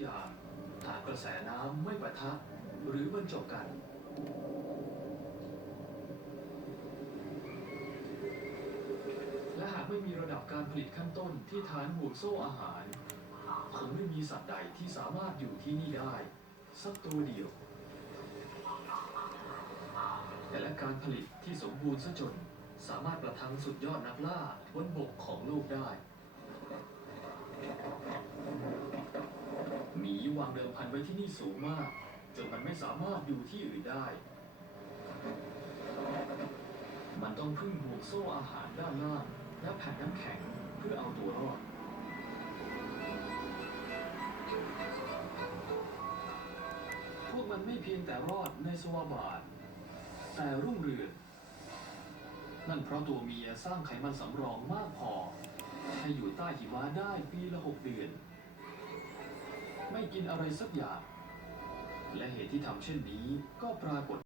อย่างหากกระแสน้ำไม่ปะทะหรือบรรจบกันและหากไม่มีระดับการผลิตขั้นต้นที่ฐานห่วงโซ่อาหารคงไม่มีสัตว์ใดที่สามารถอยู่ที่นี่ได้สักตัวเดียวแต่และการผลิตที่สมบูรณ์ซะจนสามารถประทังสุดยอดนักล่าบนบกของโลกได้หมีวางเดิมพันไว้ที่นี่สูงมากจนมันไม่สามารถอยู่ที่อื่นได้มันต้องพึ่งห่วงโซ่อาหารด้านล่างและแผ่นน้ำแข็งเพื่อเอาตัวรอดพวกมันไม่เพียงแต่รอดในสวาบาร์ดแต่รุ่งเรืองนั่นเพราะตัวเมียสร้างไขมันสำรองมากพอให้อยู่ใต้หิมะได้ปีละ6 เดือนไม่กินอะไรสักอย่างและเหตุที่ทำเช่นนี้ก็ปรากฏ